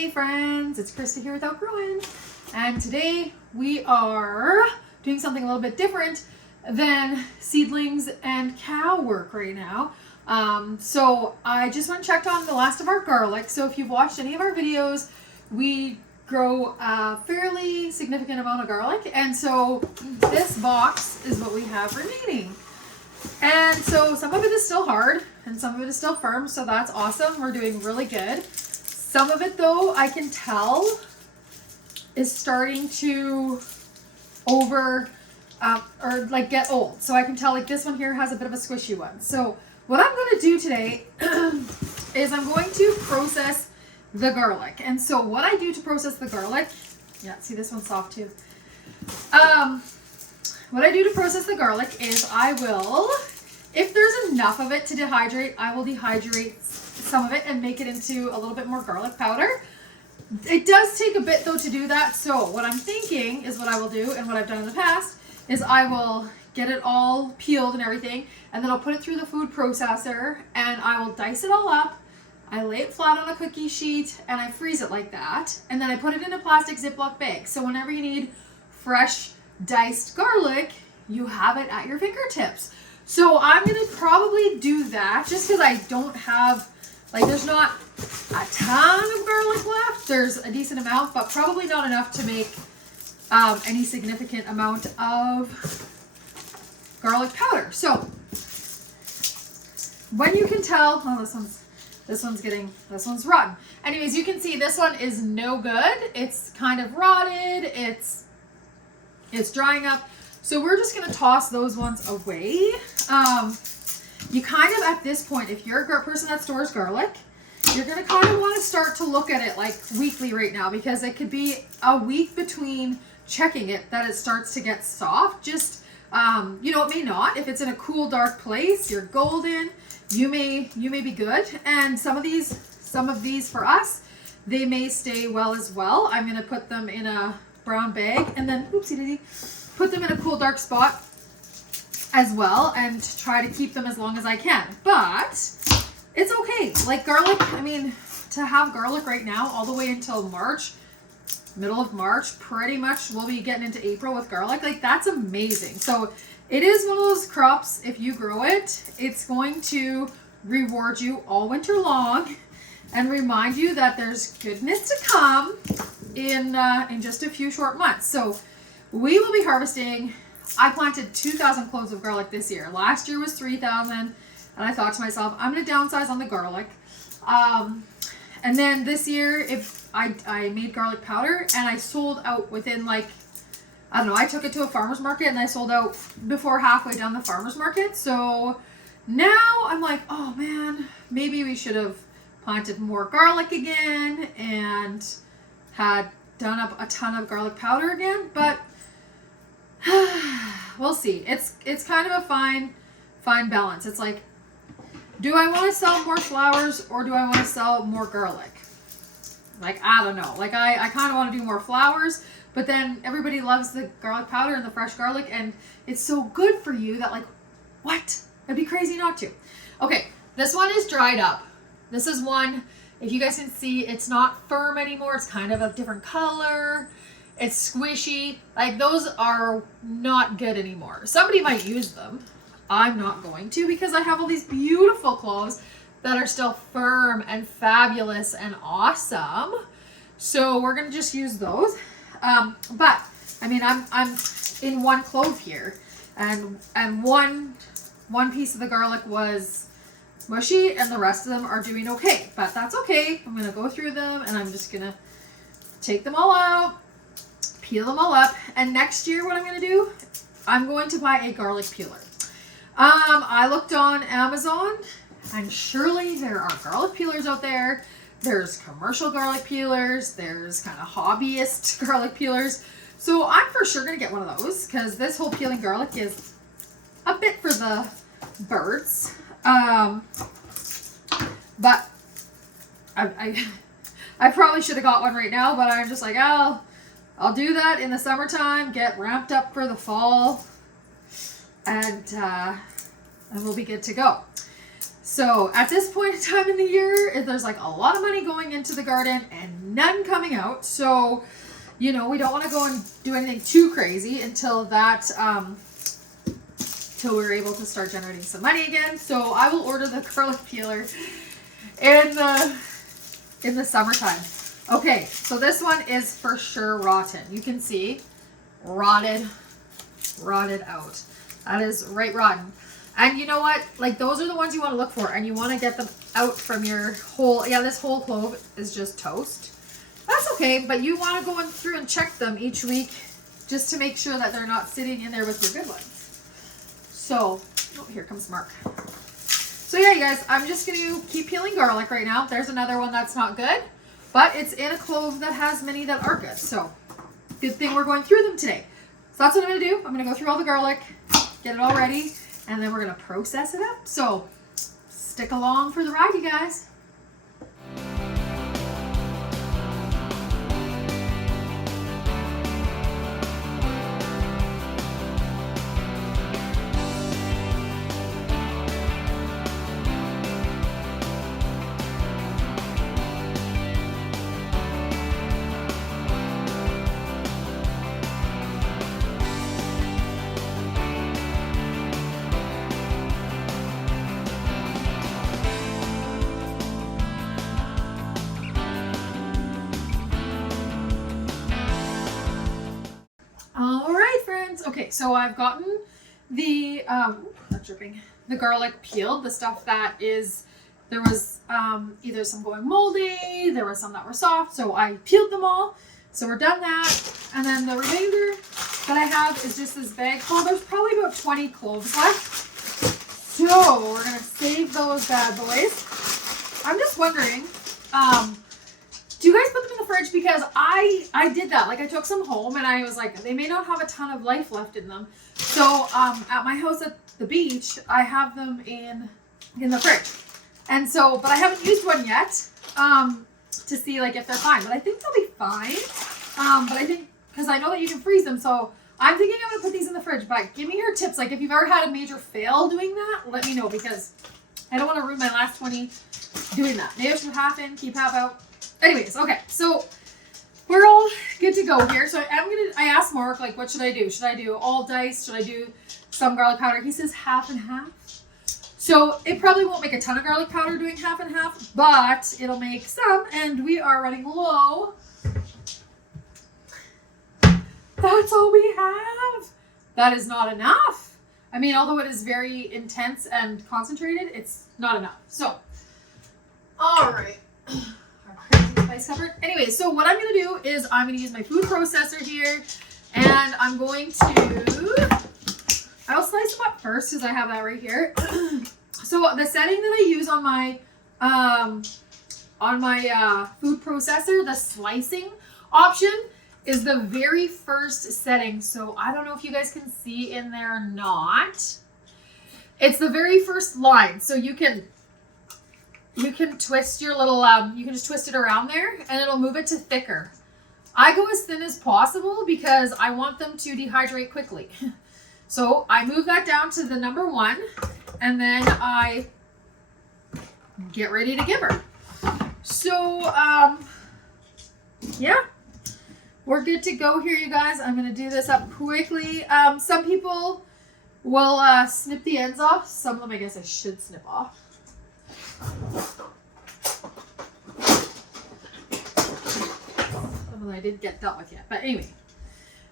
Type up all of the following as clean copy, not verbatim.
Hey friends, it's Krista here with Outgrowing, and today we are doing something a little bit different than seedlings and cow work right now. So I just went and checked on the last of our garlic. So if you've watched any of our videos, we grow a fairly significant amount of garlic, and so this box is what we have remaining. And so some of it is still hard and some of it is still firm, so that's awesome. We're doing really good. Some of it though, I can tell is starting to or like get old. So I can tell like this one here has a bit of a squishy one. So what I'm going to do today is I'm going to process the garlic. And so what I do to process the garlic, yeah, see this one's soft too. What I do to process the garlic is I will, if there's enough of it to dehydrate, I will dehydrate some of it and make it into a little bit more garlic powder. It does take a bit though to do that. So what I'm thinking is what I will do, and what I've done in the past, is I will get it all peeled and everything, and then I'll put it through the food processor and I will dice it all up. I lay it flat on a cookie sheet and I freeze it like that. And then I put it in a plastic Ziploc bag. So whenever you need fresh diced garlic, you have it at your fingertips. So I'm going to probably do that just because I don't have, like, there's not a ton of garlic left. There's a decent amount, but probably not enough to make any significant amount of garlic powder. So when you can tell, oh, this one's rotten. Anyways, you can see this one is no good. It's kind of rotted. It's drying up. So we're just going to toss those ones away. You kind of, at this point, if you're a person that stores garlic, you're going to kind of want to start to look at it like weekly right now, because it could be a week between checking it that it starts to get soft. Just, it may not. If it's in a cool, dark place, you're golden, you may be good. And some of these for us, they may stay well as well. I'm going to put them in a brown bag and then, oopsie daisy, put them in a cool, dark spot as well and try to keep them as long as I can. But it's okay. Like garlic, I mean, to have garlic right now all the way until March, middle of March, pretty much we'll be getting into April with garlic. Like, that's amazing. So it is one of those crops, if you grow it, it's going to reward you all winter long and remind you that there's goodness to come in just a few short months. So we will be harvesting. I planted 2,000 cloves of garlic this year. Last year was 3,000, and I thought to myself, I'm going to downsize on the garlic. And then this year, if I made garlic powder, and I sold out within, like, I don't know, I took it to a farmer's market and I sold out before halfway down the farmer's market. So now I'm like, oh man, maybe we should have planted more garlic again and had done up a ton of garlic powder again, but we'll see. It's kind of a fine balance. It's like, do I want to sell more flowers or do I want to sell more garlic? Like, I don't know. Like, I kind of want to do more flowers, but then everybody loves the garlic powder and the fresh garlic, and it's so good for you that, like, what? It'd be crazy not to. Okay, this one is dried up. This is one, if you guys can see, it's not firm anymore. It's kind of a different color. It's squishy. Like, those are not good anymore. Somebody might use them. I'm not going to, because I have all these beautiful cloves that are still firm and fabulous and awesome. So we're going to just use those. But I mean, I'm in one clove here, and one piece of the garlic was mushy and the rest of them are doing okay, but that's okay. I'm going to go through them and I'm just going to take them all out, peel them all up. And next year what I'm going to do, I'm going to buy a garlic peeler. I looked on Amazon, and surely there are garlic peelers out there. There's commercial garlic peelers. There's kind of hobbyist garlic peelers. So I'm for sure going to get one of those, because this whole peeling garlic is a bit for the birds. But I probably should have got one right now, but I'm just like, I'll do that in the summertime, get ramped up for the fall, and we'll be good to go. So at this point in time in the year, there's like a lot of money going into the garden and none coming out. So, you know, we don't want to go and do anything too crazy until that, till we're able to start generating some money again. So I will order the garlic peeler in the summertime. Okay, so this one is for sure rotten. You can see rotted out. That is right rotten. And you know what? Like, those are the ones you want to look for, and you want to get them out from your whole, yeah, this whole clove is just toast. That's okay, but you want to go in through and check them each week just to make sure that they're not sitting in there with your good ones. So, oh, here comes Mark. So yeah, you guys, I'm just going to keep peeling garlic right now. There's another one that's not good, but it's in a clove that has many that are good. So, good thing we're going through them today. So that's what I'm going to do. I'm going to go through all the garlic, get it all ready, and then we're going to process it up. So stick along for the ride, you guys. All right, friends. Okay, so I've gotten the not dripping, the garlic peeled. The stuff that is, there was either some going moldy, there were some that were soft, so I peeled them all. So we're done that, and then the remainder that I have is just this bag full. There's probably about 20 cloves left, so we're gonna save those bad boys. I'm just wondering, do you guys put them in the fridge? Because I did that. Like, I took some home and I was like, they may not have a ton of life left in them. So at my house at the beach, I have them in the fridge. And so, but I haven't used one yet to see like if they're fine. But I think they'll be fine. But I think, because I know that you can freeze them. So I'm thinking I'm going to put these in the fridge. But give me your tips. Like, if you've ever had a major fail doing that, let me know. Because I don't want to ruin my last 20 doing that. Maybe I should half in, keep half out. Anyways, okay, so we're all good to go here. So I asked Mark, like, what should I do? Should I do all diced? Should I do some garlic powder? He says half and half. So it probably won't make a ton of garlic powder doing half and half, but it'll make some, and we are running low. That's all we have. That is not enough. I mean, although it is very intense and concentrated, it's not enough. So, all right. Spice cupboard. Anyway, so what I'm going to do is I'm going to use my food processor here, and I'm going to, I'll slice them up first because I have that right here. So the setting that I use on my food processor, the slicing option, is the very first setting. So I don't know if you guys can see in there or not. It's the very first line. So you can twist your little, you can just twist it around there and it'll move it to thicker. I go as thin as possible because I want them to dehydrate quickly. So I move that down to the number 1 and then I get ready to give her. So, yeah, we're good to go here, you guys. I'm going to do this up quickly. Some people will snip the ends off. Some of them I guess I should snip off. Some of them I didn't get dealt with yet, but anyway.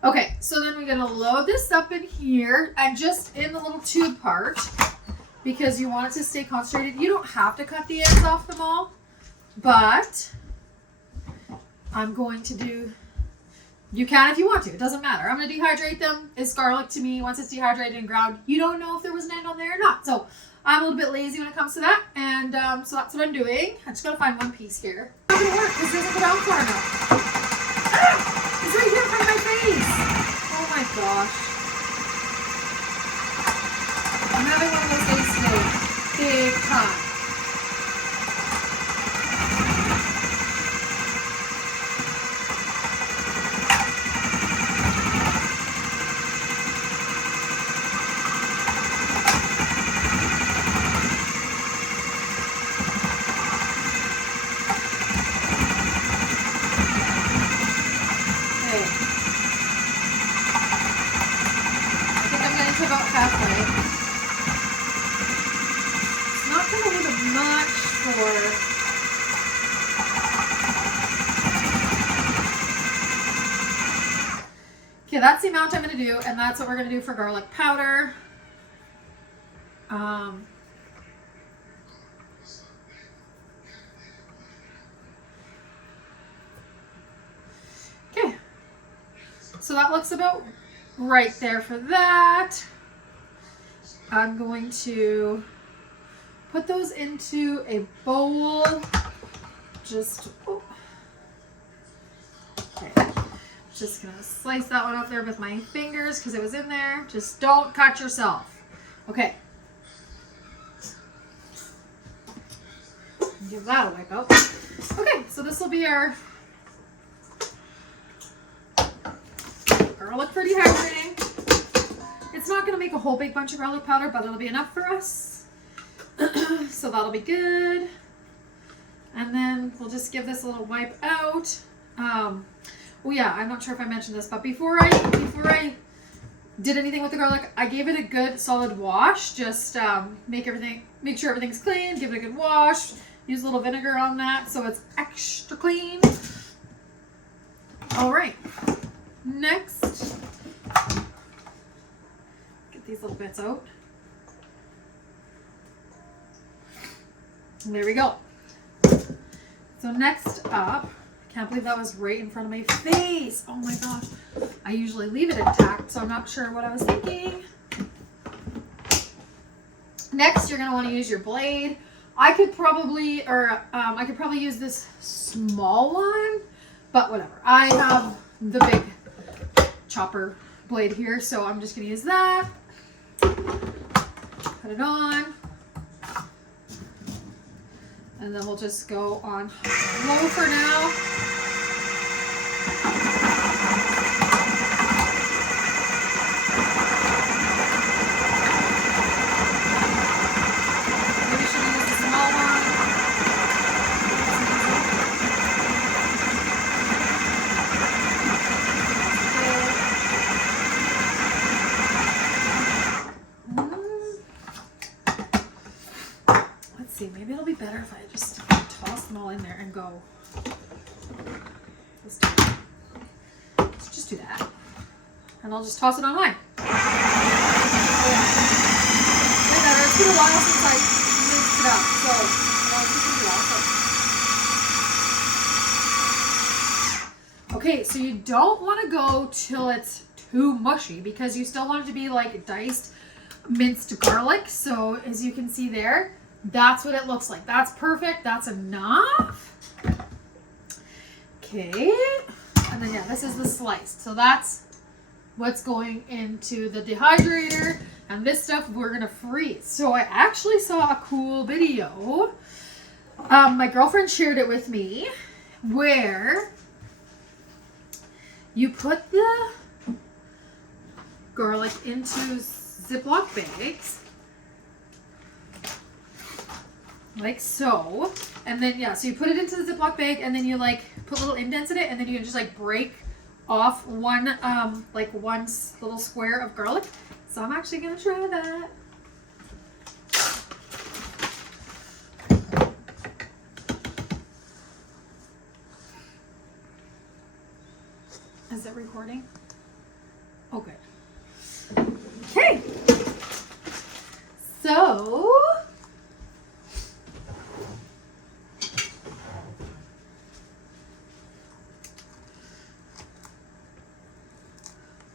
Okay, so then we're going to load this up in here and just in the little tube part because you want it to stay concentrated. You don't have to cut the ends off them all, but I'm going to do, you can if you want to, it doesn't matter. I'm going to dehydrate them. It's garlic to me. Once it's dehydrated and ground, you don't know if there was an end on there or not. So I'm a little bit lazy when it comes to that, and so that's what I'm doing. I just got to find one piece here. It's not going to work because it doesn't go down far enough. Ah! It's right here in front of my face. Oh my gosh. I'm having one of those days today. Big time. for. Okay, that's the amount I'm going to do, and that's what we're going to do for garlic powder. Okay, so that looks about right there for that. I'm going to put those into a bowl. Just, oh. Okay. Just gonna slice that one up there with my fingers because it was in there. Just don't cut yourself. Okay. Give that a wipe out. Okay, so this will be our garlic for dehydrating. It's not gonna make a whole big bunch of garlic powder, but it'll be enough for us. So that'll be good. And then we'll just give this a little wipe out. Oh yeah, I'm not sure if I mentioned this, but before I did anything with the garlic, I gave it a good solid wash. Just make sure everything's clean, give it a good wash. Use a little vinegar on that so it's extra clean. All right, next, get these little bits out. And there we go. So next up, can't believe that was right in front of my face. Oh my gosh. I usually leave it intact, so I'm not sure what I was thinking. Next, you're going to want to use your blade. I could probably use this small one, but whatever. I have the big chopper blade here, so I'm just going to use that. Put it on. And then we'll just go on low for now. Maybe should use the small one. Let's see, maybe it'll be better if I just toss them all in there and go. Let's just do that. And I'll just toss it on high. Way better. It's been a while since I mixed it up, so I'll keep it awesome. Okay, so you don't want to go till it's too mushy because you still want it to be like diced minced garlic. So as you can see there, that's what it looks like. That's perfect. That's enough. Okay. And then, yeah, this is the sliced. So that's what's going into the dehydrator. And this stuff we're going to freeze. So I actually saw a cool video. My girlfriend shared it with me where you put the garlic into Ziploc bags. Like so. And then, yeah, so you put it into the Ziploc bag and then you like put little indents in it and then you can just like break off one little square of garlic. So I'm actually going to try that. Is it recording? Oh, good. Okay. So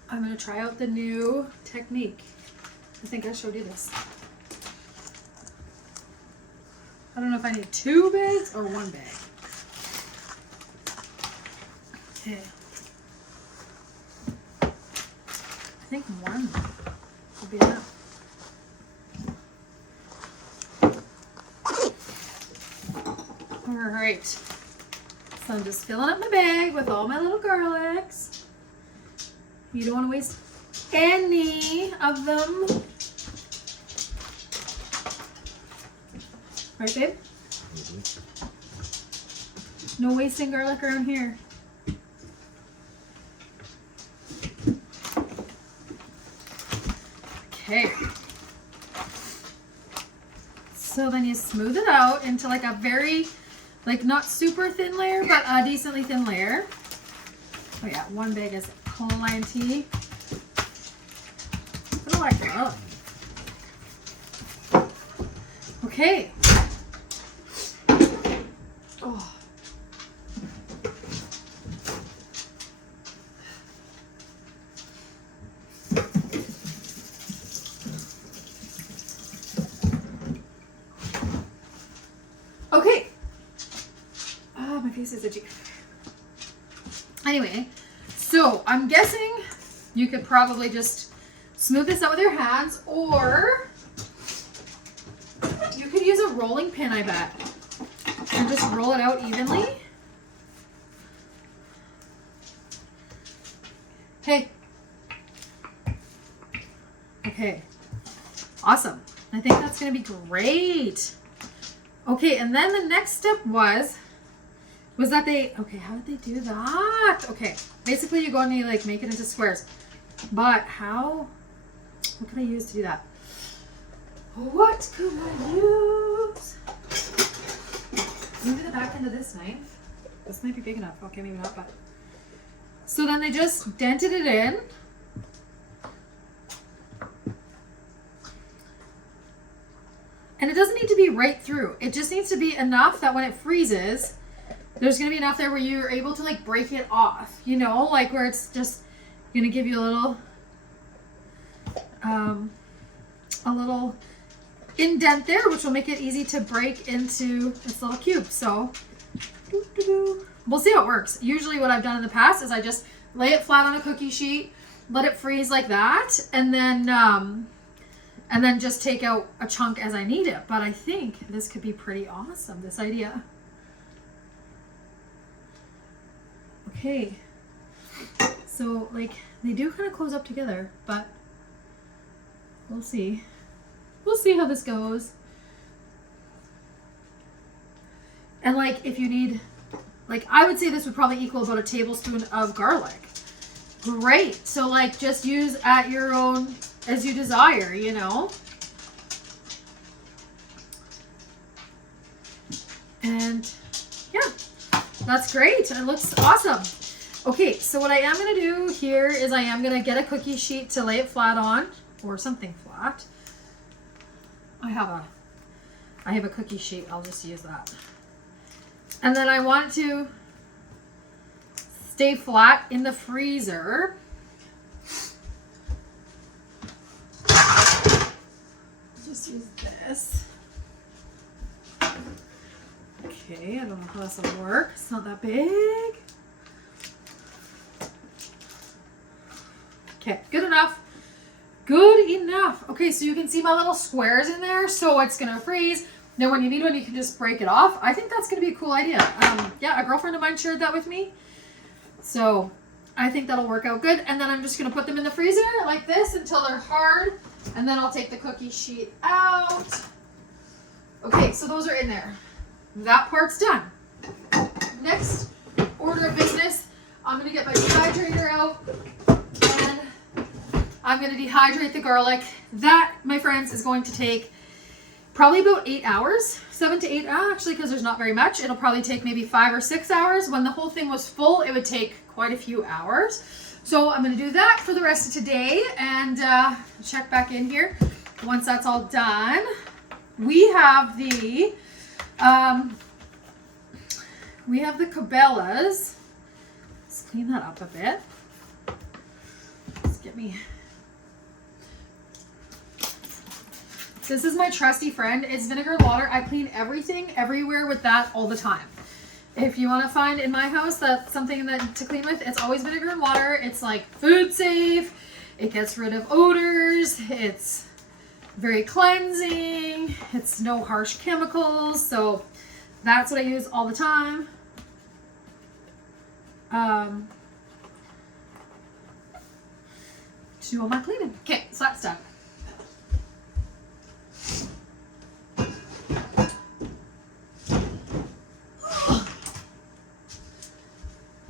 I'm going to try out the new technique. I think I showed you this. I don't know if I need 2 bags or 1 bag. Okay. I think 1 will be enough. All right. So I'm just filling up my bag with all my little garlics. You don't want to waste any of them. Right, babe? Mm-hmm. No wasting garlic around here. Okay. So then you smooth it out into like a very, like not super thin layer, but a decently thin layer. Oh yeah, one bag is plenty. I don't like that. Okay. Oh. Okay. Oh, my face is itchy. Anyway, so I'm guessing you could probably just smooth this out with your hands, or you could use a rolling pin, I bet, and just roll it out evenly. Hey. Okay. Awesome. I think that's going to be great. Okay, and then the next step was that they, okay, how did they do that? Okay, basically you go and you like make it into squares. But how, what can I use to do that? What could I use? Maybe the back end of this knife. This might be big enough. Okay, maybe not, but. So then they just dented it in. And it doesn't need to be right through. It just needs to be enough that when it freezes, there's going to be enough there where you're able to like break it off, you know, like where it's just going to give you a little indent there, which will make it easy to break into this little cube. So we'll see how it works. Usually what I've done in the past is I just lay it flat on a cookie sheet, let it freeze like that, and then just take out a chunk as I need it. But I think this could be pretty awesome, this idea. Okay, so like they do kind of close up together, but we'll see. We'll see how this goes. And like if you need, like I would say this would probably equal about a tablespoon of garlic. Great. So like just use at your own, as you desire, you know. And yeah, that's great. It looks awesome. Okay, so what I am going to do here is I am going to get a cookie sheet to lay it flat on, or something flat. I have a cookie sheet. I'll just use that. And then I want it to stay flat in the freezer. Just use this. Okay, I don't know how this will work. It's not that big. Okay, good enough. Good enough. Okay, so you can see my little squares in there. So it's going to freeze. Now, when you need one, you can just break it off. I think that's going to be a cool idea. Yeah, a girlfriend of mine shared that with me. So I think that'll work out good. And then I'm just going to put them in the freezer like this until they're hard. And then I'll take the cookie sheet out. Okay, so those are in there. That part's done. Next order of business, I'm going to get my dehydrator out. And I'm going to dehydrate the garlic. That, my friends, is going to take probably about 8 hours, 7 to 8, actually, because there's not very much. It'll probably take maybe 5 or 6 hours. When the whole thing was full, it would take quite a few hours. So I'm going to do that for the rest of today and check back in here once that's all done. We have the Cabela's. Let's clean that up a bit. Let's get me. This is my trusty friend. It's vinegar and water. I clean everything everywhere with that all the time. If you want to find in my house that's something that to clean with, it's always vinegar and water. It's like food safe. It gets rid of odors. It's very cleansing. It's no harsh chemicals. So that's what I use all the time. To do all my cleaning. Okay, so that's done.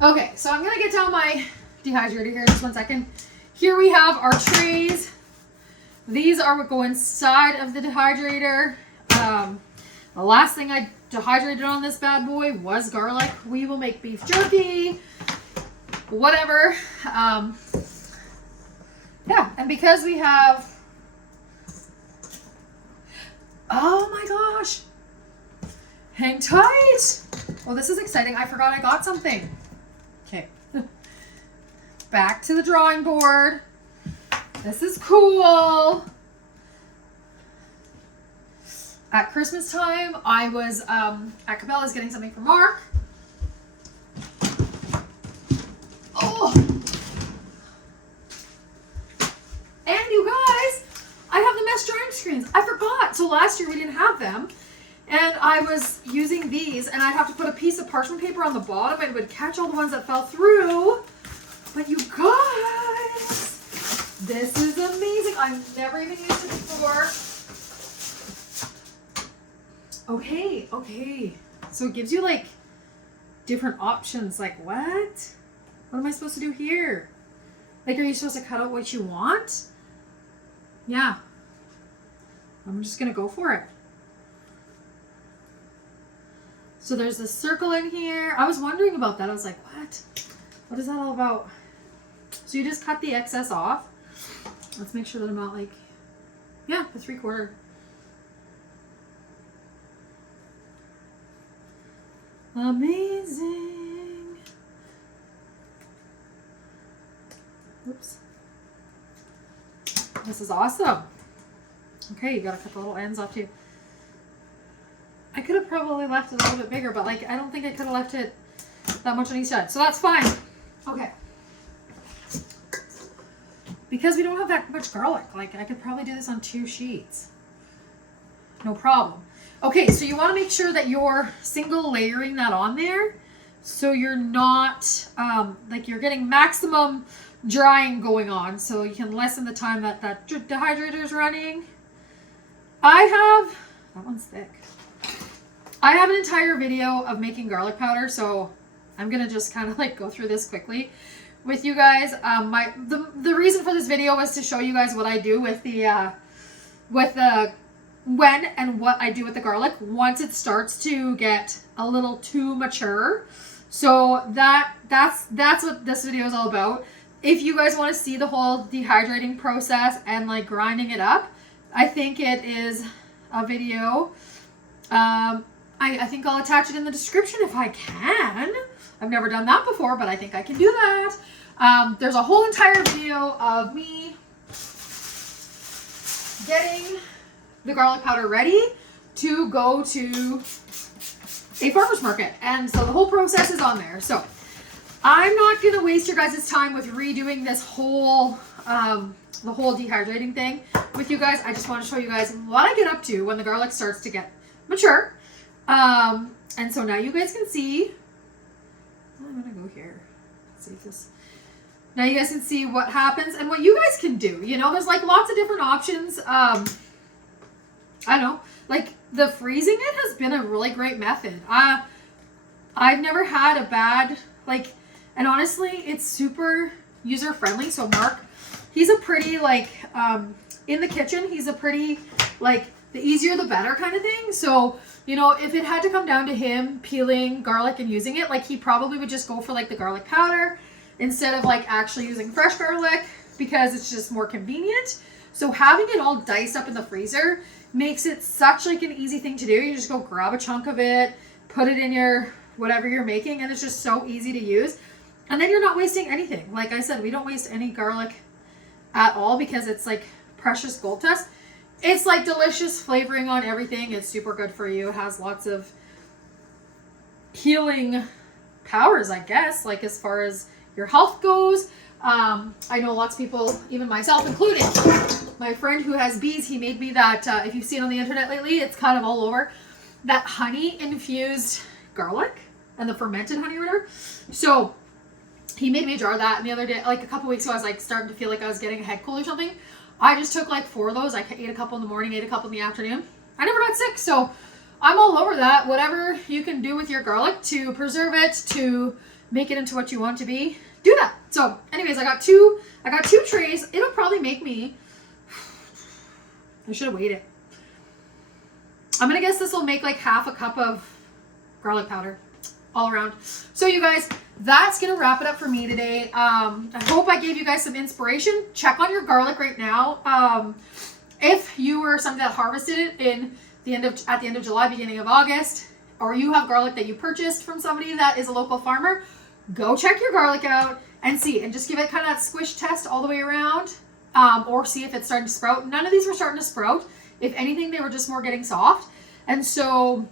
Okay, so I'm going to get down my dehydrator here just 1 second. Here we have our trays. These are what go inside of the dehydrator. The last thing I dehydrated on this bad boy was garlic. We will make beef jerky, whatever. Yeah, and because we have, oh my gosh, hang tight. Oh, this is exciting. I forgot I got something. Okay. Back to the drawing board. This is cool. At Christmas time, I was at Cabela's getting something for Mark. Oh! And you guys, I have the mesh drying screens. I forgot. So last year we didn't have them. And I was using these, and I'd have to put a piece of parchment paper on the bottom, and it would catch all the ones that fell through. But you guys, this is amazing. I've never even used it before. Okay. So it gives you like different options. Like what? What am I supposed to do here? Like, are you supposed to cut out what you want? Yeah. I'm just gonna go for it. So there's this circle in here. I was wondering about that. I was like, what? What is that all about? So you just cut the excess off. Let's make sure that I'm not like, yeah, the 3/4. Amazing. Oops. This is awesome. Okay, you gotta cut the little ends off too. I could have probably left it a little bit bigger, but like I don't think I could have left it that much on each side. So that's fine. Okay. Because we don't have that much garlic, like I could probably do this on 2 sheets. No problem. Okay, so you want to make sure that you're single layering that on there so you're not, like you're getting maximum drying going on so you can lessen the time that that dehydrator is running. That one's thick. I have an entire video of making garlic powder, so I'm going to just kind of like go through this quickly with you guys. The reason for this video was to show you guys what I do with the when and what I do with the garlic once it starts to get a little too mature. So that's what this video is all about. If you guys want to see the whole dehydrating process and like grinding it up, I think it is a video. I think I'll attach it in the description if I can. I've never done that before, but I think I can do that. There's a whole entire video of me getting the garlic powder ready to go to a farmer's market. And so the whole process is on there. So I'm not going to waste your guys' time with redoing this whole, the whole dehydrating thing with you guys. I just want to show you guys what I get up to when the garlic starts to get mature. And so now you guys can see, I'm going to go here. Let's see if this, now you guys can see what happens and what you guys can do. You know, there's like lots of different options. I don't know, like the freezing it has been a really great method. I've never had a bad, like, and honestly, it's super user friendly. So Mark, he's a pretty like, in the kitchen, he's a pretty like the easier the better kind of thing. So, you know, if it had to come down to him peeling garlic and using it, like he probably would just go for like the garlic powder instead of like actually using fresh garlic because it's just more convenient. So having it all diced up in the freezer makes it such like an easy thing to do. You just go grab a chunk of it, put it in your whatever you're making, and it's just so easy to use. And then you're not wasting anything. Like I said, we don't waste any garlic at all because it's like precious gold dust. It's like delicious flavoring on everything. It's super good for you. It has lots of healing powers, I guess, like as far as your health goes. I know lots of people, even myself included, my friend who has bees, he made me that, if you've seen on the internet lately, it's kind of all over, that honey infused garlic and the fermented honey or whatever. So he made me a jar of that, and the other day, like a couple weeks ago, I was like starting to feel like I was getting a head cold or something. I just took like 4 of those. I ate a couple in the morning, ate a couple in the afternoon. I never got sick, so I'm all over that. Whatever you can do with your garlic to preserve it, to make it into what you want to be, do that. So anyways, I got two trays. It'll probably make me, I should have waited. I'm going to guess this will make like half a cup of garlic powder all around. So you guys, that's going to wrap it up for me today. I hope I gave you guys some inspiration. Check on your garlic right now. If you were somebody that harvested it at the end of July, beginning of August, or you have garlic that you purchased from somebody that is a local farmer, go check your garlic out and see, and just give it kind of that squish test all the way around, or see if it's starting to sprout. None of these were starting to sprout. If anything, they were just more getting soft. And so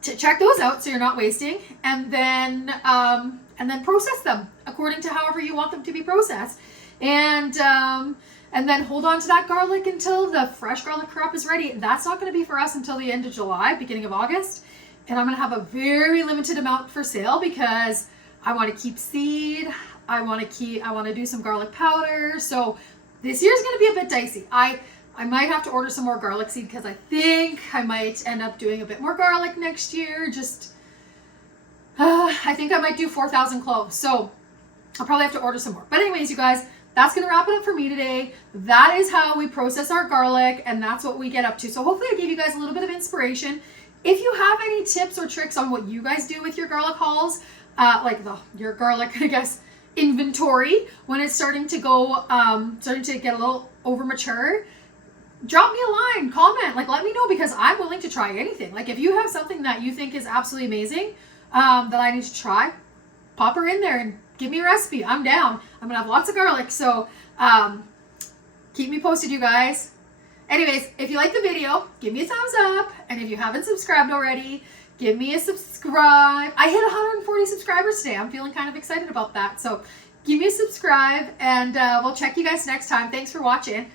to check those out so you're not wasting, and then process them according to however you want them to be processed. And then hold on to that garlic until the fresh garlic crop is ready. That's not going to be for us until the end of July, beginning of August. And I'm going to have a very limited amount for sale because I want to keep seed. I want to do some garlic powder. So this year's going to be a bit dicey. I might have to order some more garlic seed because I think I might end up doing a bit more garlic next year. I think I might do 4,000 cloves. So I'll probably have to order some more. But anyways, you guys, that's going to wrap it up for me today. That is how we process our garlic, and that's what we get up to. So hopefully I gave you guys a little bit of inspiration. If you have any tips or tricks on what you guys do with your garlic hauls, your garlic, I guess, inventory, when it's starting to get a little over mature, drop me a line, comment, let me know, because I'm willing to try anything. If you have something that you think is absolutely amazing, that I need to try, pop her in there and give me a recipe. I'm down. I'm gonna have lots of garlic, so keep me posted, you guys. Anyways, if you like the video, give me a thumbs up, and if you haven't subscribed already, give me a subscribe. I hit 140 subscribers today. I'm feeling kind of excited about that, so give me a subscribe, and we'll check you guys next time. Thanks for watching.